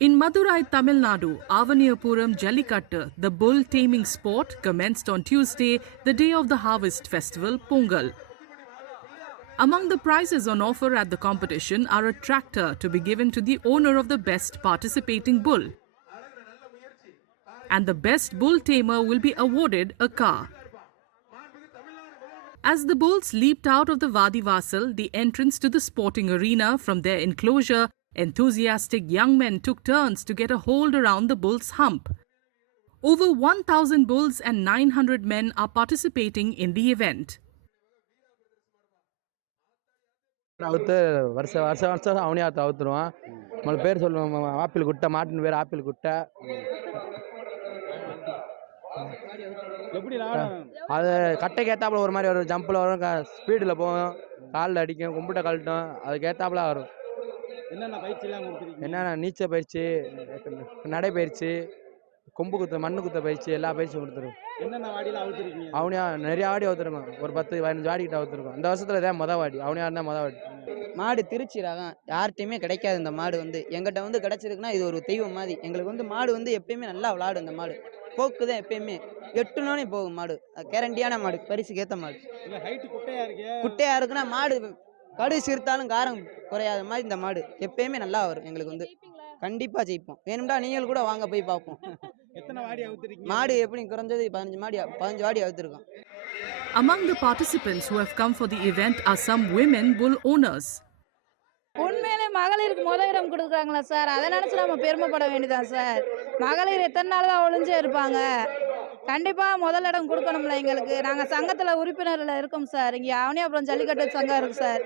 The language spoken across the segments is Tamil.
In Madurai, Tamil Nadu, Avaniyapuram Jallikattu, the bull taming sport, commenced on Tuesday, the day of the harvest festival, Pongal. Among the prizes on offer at the competition are a tractor to be given to the owner of the best participating bull. And the best bull tamer will be awarded a car. As the bulls leaped out of the Vadi Vasal, the entrance to the sporting arena, from their enclosure, enthusiastic young men took turns to get a hold around the bull's hump. Over 1,000 bulls and 900 men are participating in the event. வருஷம் அவனியாத்த அவுத்துருவான். நம்மள பேர் சொல்லுவோம், ஆப்பிள் குட்டை, மாட்டின் பேர் ஆப்பிள் குட்டை. அது கட்டைக்கு ஏத்தாப்புல ஒரு மாதிரி வரும், ஜம்பில் வரும், ஸ்பீடில் போகும், காலில் அடிக்கும், கும்பிட்ட கழட்டும், அதுக்கு ஏத்தாப்புல வரும். என்னென்ன நீச்சல் பயிற்சி, நடைப்பயிற்சி, கொம்பு குத்த, மண்ணு குத்த பயிற்சி, எல்லா பயிற்சியும் கொடுத்துருவோம். அவனியா நிறைய வாடி அவுத்துருக்கோம், ஒரு 10-15 வாடி கிட்ட அவுத்துருக்கோம். இந்த வருஷத்துல தான் மொதல் வாடி, அவனியா இருந்தால் மொதல் வாடி. மாடு திருச்சி ரகம், யார்கிட்டையுமே கிடைக்காது. இந்த மாடு எங்கிட்ட கிடைச்சிருக்குன்னா இது ஒரு தெய்வம் மாதிரி. எங்களுக்கு மாடு எப்பயுமே நல்லா விளாடும். இந்த மாடு போக்கு தான் எப்பயுமே 8 நாளே போகும். மாடு கேரண்டியான மாடு, பரிசுக்கு ஏற்ற மாடு. குட்டையா இருக்குன்னா மாடு கடு சிறுத்தாலும் காரம் குறையாத மாதிரி இந்த மாடு எப்பயுமே நல்லா வரும். எங்களுக்கு கண்டிப்பா ஜெயிப்போம். வேணும்டா நீங்கள் கூட வாங்க போய் பார்ப்போம். மாடு எப்படி குறைஞ்சது 15 வாடி அவுத்திருக்கோம். Among the participants who have come for the event are some women bull owners. உண்மையிலே மகளிருக்கு இடம் கொடுக்குறாங்களா சார், அதை நினச்சி நம்ம பெருமைப்பட வேண்டியதான் சார். மகளிர் எத்தனை நாள் தான் ஒளிஞ்சே இருப்பாங்க. கண்டிப்பாக முதலிடம் கொடுக்கணும்ல எங்களுக்கு. நாங்கள் சங்கத்தில் உறுப்பினரில் இருக்கோம் சார். இங்கே அவனியாபுரம் ஜல்லிக்கட்டு சங்கம் இருக்குது சார்,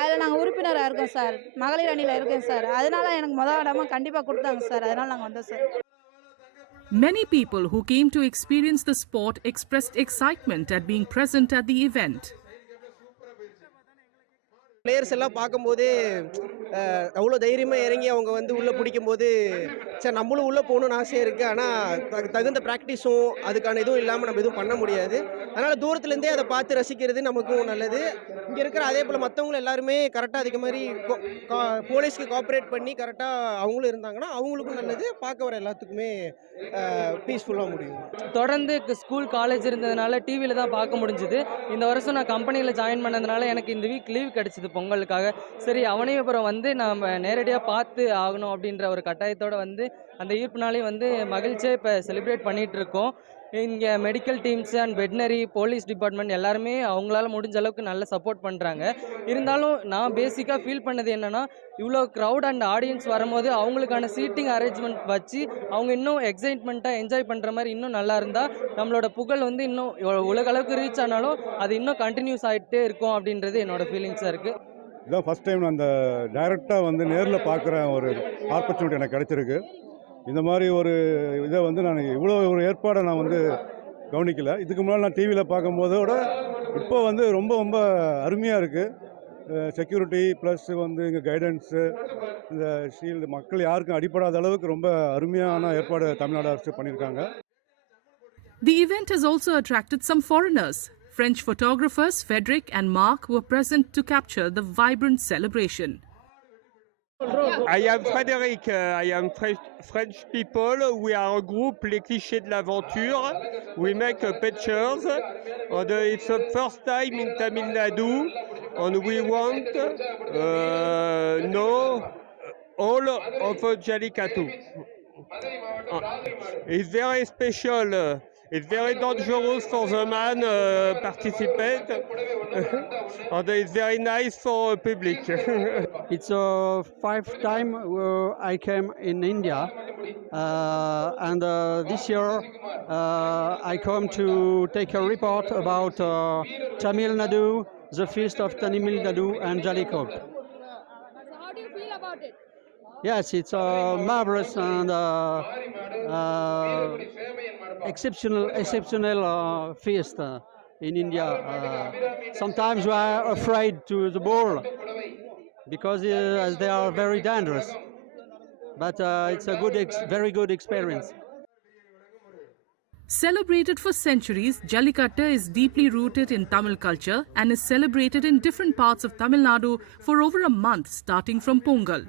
அதில் நாங்கள் உறுப்பினராக இருக்கோம் சார். மகளிர் அணியில் இருக்கேன் சார். அதனால எனக்கு இடமா கண்டிப்பாக கொடுத்தாங்க சார். அதனால் நாங்கள் வந்தோம் sir. Many people who came to experience the sport expressed excitement at being present at the event. Players எல்லாம் பார்க்கும்போதே அவ்வளோ தைரியமாக இறங்கி அவங்க உள்ளே பிடிக்கும்போது சார் நம்மளும் உள்ளே போகணுன்னு ஆசையாக இருக்குது. ஆனால் தகுந்த ப்ராக்டிஸும் அதுக்கான இதுவும் இல்லாமல் நம்ம எதுவும் பண்ண முடியாது. அதனால் தூரத்துலேருந்தே அதை பார்த்து ரசிக்கிறது நமக்கும் நல்லது. இங்கே இருக்கிற அதே போல் மற்றவங்களும் எல்லாருமே கரெக்டாக அதுக்கு மாதிரி போலீஸ்க்கு கோஆப்ரேட் பண்ணி கரெக்டாக அவங்களும் இருந்தாங்கன்னா அவங்களுக்கும் நல்லது, பார்க்க வர எல்லாத்துக்குமே பீஸ்ஃபுல்லாக முடியும். தொடர்ந்து ஸ்கூல் காலேஜ் இருந்ததுனால டிவியில் தான் பார்க்க முடிஞ்சுது. இந்த வருஷம் நான் கம்பெனியில் ஜாயின் பண்ணதுனால எனக்கு இந்த வீக் லீவ் கிடச்சிது பொங்கலுக்காக. சரி அவனியாபுரம் நம்ம நேரடியாக பார்த்து ஆகணும் அப்படின்ற ஒரு கட்டாயத்தோடு அந்த ஈர்ப்புனாலே மகிழ்ச்சியாக இப்போ செலிப்ரேட் பண்ணிகிட்டு இருக்கோம். இங்கே medical teams and veterinary, police department எல்லாருமே அவங்களால முடிஞ்ச அளவுக்கு நல்ல சப்போர்ட் பண்ணுறாங்க. இருந்தாலும் நான் பேசிக்காக ஃபீல் பண்ணது என்னென்னா, இவ்வளோ க்ரௌட் அண்ட் ஆடியன்ஸ் வரும்போது அவங்களுக்கான சீட்டிங் அரேஞ்ச்மெண்ட் வச்சு அவங்க இன்னும் எக்ஸைட்மெண்ட்டாக என்ஜாய் பண்ணுற மாதிரி இன்னும் நல்லா இருந்தால் நம்மளோட புகழ் இன்னும் உலக அளவுக்கு ரீச் ஆனாலும் அது இன்னும் கண்டினியூஸ் ஆகிட்டே இருக்கும் அப்படின்றது என்னோடய ஃபீலிங்ஸாக இருக்குது. இதான் ஃபஸ்ட் டைம் நான் அந்த டைரெக்டாக நேரில் பார்க்குற ஒரு ஆப்பர்ச்சுனிட்டி எனக்கு கிடச்சிருக்கு. இந்த மாதிரி ஒரு இதை நான் இவ்வளோ ஒரு ஏற்பாடை நான் கவனிக்கலை. இதுக்கு முன்னால் நான் டிவியில் பார்க்கும்போதோட இப்போ ரொம்ப ரொம்ப அருமையாக இருக்குது. செக்யூரிட்டி ப்ளஸ் இங்கே கைடன்ஸு, இந்த ஷீல்டு, மக்கள் யாருக்கும் அடிப்படாத அளவுக்கு ரொம்ப அருமையான ஏற்பாடு தமிழ்நாடு அரசு பண்ணியிருக்காங்க. The event has also attracted some foreigners. French photographers Frederic and Mark were present to capture the vibrant celebration. I am Frédéric, I am French people. We are a group, Les Clichés de l'Aventure. We make pictures. And it's the first time in Tamil Nadu. And we want know all of Jallikattu. It's very special. It's very dangerous for the man participate. And it's very nice for public. It's a 5th time I came in India, and this year I come to take a report about Tamil Nadu, the feast of Tamil Nadu and Jallikattu. So how do you feel about it? Yes, it's marvelous and exceptional feast in India. Sometimes we are afraid to the bull because they are very dangerous, but it's a very good experience. Celebrated for centuries, Jallikattu is deeply rooted in Tamil culture and is celebrated in different parts of Tamil Nadu for over a month starting from Pongal.